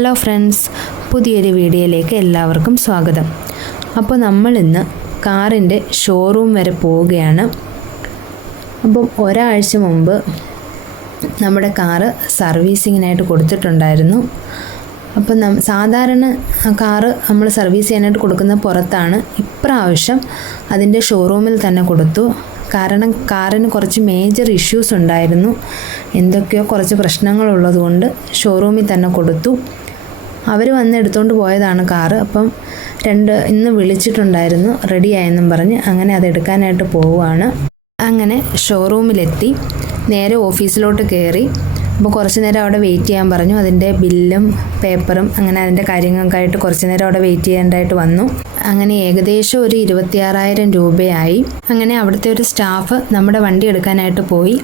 Hello friends, പുതിയൊരു വീഡിയോയിലേക്ക് എല്ലാവർക്കും സ്വാഗതം. അപ്പോൾ നമ്മളിന്ന് കാറിൻ്റെ ഷോറൂം വരെ പോവുകയാണ്. അപ്പം ഒരാഴ്ച മുമ്പ് നമ്മുടെ കാറ് സർവീസിങ്ങിനായിട്ട് കൊടുത്തിട്ടുണ്ടായിരുന്നു. അപ്പം സാധാരണ കാറ് നമ്മൾ സർവീസ് ചെയ്യാനായിട്ട് കൊടുക്കുന്ന പുറത്താണ്. ഇപ്രാവശ്യം അതിൻ്റെ ഷോറൂമിൽ തന്നെ കൊടുത്തു. കാരണം കാറിന് കുറച്ച് മേജർ ഇഷ്യൂസ് ഉണ്ടായിരുന്നു. എന്തൊക്കെയോ കുറച്ച് പ്രശ്നങ്ങളുള്ളത് കൊണ്ട് ഷോറൂമിൽ തന്നെ കൊടുത്തു. അവർ വന്ന് എടുത്തുകൊണ്ട് പോയതാണ് കാറ്. അപ്പം ഇന്ന് വിളിച്ചിട്ടുണ്ടായിരുന്നു, റെഡിയായെന്നും പറഞ്ഞ്. അങ്ങനെ അത് എടുക്കാനായിട്ട് പോവുകയാണ്. അങ്ങനെ ഷോറൂമിലെത്തി നേരെ ഓഫീസിലോട്ട് കയറി. അപ്പോൾ കുറച്ച് നേരം അവിടെ വെയിറ്റ് ചെയ്യാൻ പറഞ്ഞു. അതിൻ്റെ ബില്ലും പേപ്പറും അങ്ങനെ അതിൻ്റെ കാര്യങ്ങൾക്കായിട്ട് കുറച്ച് നേരം അവിടെ വെയിറ്റ് ചെയ്യേണ്ടതായിട്ട് വന്നു. അങ്ങനെ ഏകദേശം ഒരു 26,000 രൂപയായി. അങ്ങനെ അവിടുത്തെ ഒരു സ്റ്റാഫ് നമ്മുടെ വണ്ടി എടുക്കാനായിട്ട് പോയി.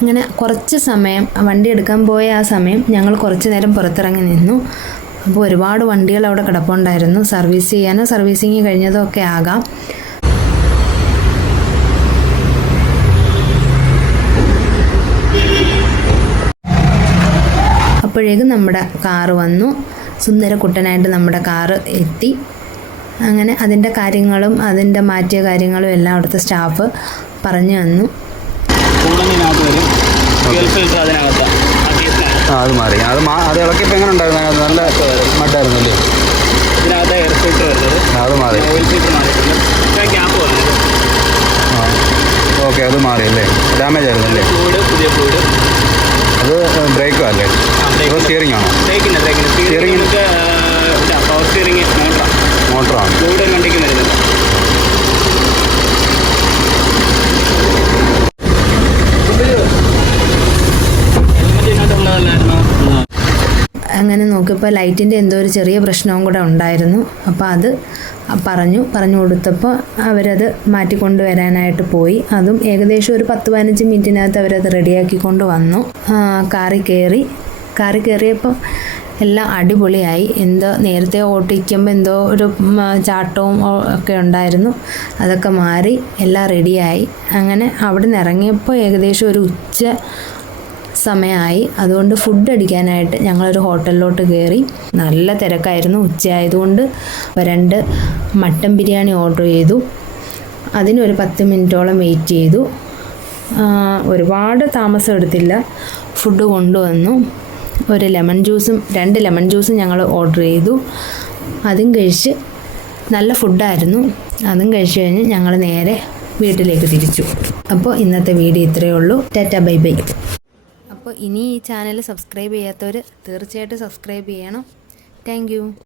അങ്ങനെ കുറച്ച് സമയം വണ്ടി എടുക്കാൻ പോയ ആ സമയം ഞങ്ങൾ കുറച്ച് നേരം പുറത്തിറങ്ങി നിന്നു. അപ്പോൾ ഒരുപാട് വണ്ടികൾ അവിടെ കിടപ്പുണ്ടായിരുന്നു. സർവീസ് ചെയ്യാനോ സർവീസിങ് കഴിഞ്ഞതോ ഒക്കെ ആകാം. അപ്പോഴേക്കും നമ്മുടെ കാറ് വന്നു. സുന്ദരക്കുട്ടനായിട്ട് നമ്മുടെ കാറ് എത്തി. അങ്ങനെ അതിൻ്റെ കാര്യങ്ങളും അതിൻ്റെ മാറ്റിയ കാര്യങ്ങളും എല്ലാം അവിടുത്തെ സ്റ്റാഫ് പറഞ്ഞു തന്നു. അത് മാറി. അത് ഇളക്കിയപ്പോൾ എങ്ങനെ ഉണ്ടായിരുന്നു? നല്ല മട്ടായിരുന്നല്ലേ? ഇതിനകത്ത് എയർ ഫിൽറ്റർ വരുന്നത്. അത് മാറി. ഓയിൽ ഫിൽറ്റർ മാറിയിട്ടുണ്ട്. ഗ്യാപ്പ് വരുന്നത്. ഓക്കെ, അത് മാറിയല്ലേ? ഡാമേജ് ആയിരുന്നല്ലേ? പുതിയ ഫ്ലൂയിഡ്. അത് ബ്രേക്കോ അല്ലേ? സ്റ്റിയറിംഗ് ആണോ? ബ്രേക്കിന് പവർ സ്റ്റിയറിംഗ് മോട്ടറാണ്. ഫ്ലൂയിഡ് വണ്ടിക്ക് വരുന്നത്. അങ്ങനെ നോക്കിയപ്പോൾ ലൈറ്റിൻ്റെ എന്തോ ഒരു ചെറിയ പ്രശ്നവും കൂടെ ഉണ്ടായിരുന്നു. അപ്പോൾ അത് പറഞ്ഞു കൊടുത്തപ്പോൾ അവരത് മാറ്റിക്കൊണ്ട് വരാനായിട്ട് പോയി. അതും ഏകദേശം ഒരു 10-15 മിനിറ്റിനകത്ത് അവരത് റെഡിയാക്കിക്കൊണ്ട് വന്നു. കാറിൽ കയറിയപ്പോൾ എല്ലാം അടിപൊളിയായി. നേരത്തെ ഓട്ടിക്കുമ്പോൾ എന്തോ ഒരു ചാട്ടവും ഒക്കെ ഉണ്ടായിരുന്നു. അതൊക്കെ മാറി എല്ലാം റെഡിയായി. അങ്ങനെ അവിടെ നിന്ന് ഇറങ്ങിയപ്പോൾ ഏകദേശം ഒരു ഉച്ച സമയമായി. അതുകൊണ്ട് ഫുഡ് അടിക്കാനായിട്ട് ഞങ്ങളൊരു ഹോട്ടലിലോട്ട് കയറി. നല്ല തിരക്കായിരുന്നു. ഉച്ചയായതുകൊണ്ട് 2 മട്ടൻ ബിരിയാണി ഓർഡർ ചെയ്തു. അതിനൊരു 10 മിനിറ്റോളം വെയിറ്റ് ചെയ്തു. ഒരുപാട് താമസം എടുത്തില്ല. ഫുഡ് കൊണ്ടുവന്നു. ഒരു 2 ലെമൺ ജ്യൂസും ഞങ്ങൾ ഓർഡർ ചെയ്തു. അതും കഴിച്ച് നല്ല ഫുഡായിരുന്നു. അതും കഴിച്ച് കഴിഞ്ഞ് ഞങ്ങൾ നേരെ വീട്ടിലേക്ക് തിരിച്ചു. അപ്പോൾ ഇന്നത്തെ വീഡിയോ ഇത്രയേ ഉള്ളൂ. Tata, bye bye. അപ്പോൾ ഇനി ഈ ചാനൽ സബ്സ്ക്രൈബ് ചെയ്യാത്തവർ തീർച്ചയായിട്ടും സബ്സ്ക്രൈബ് ചെയ്യണം. Thank you.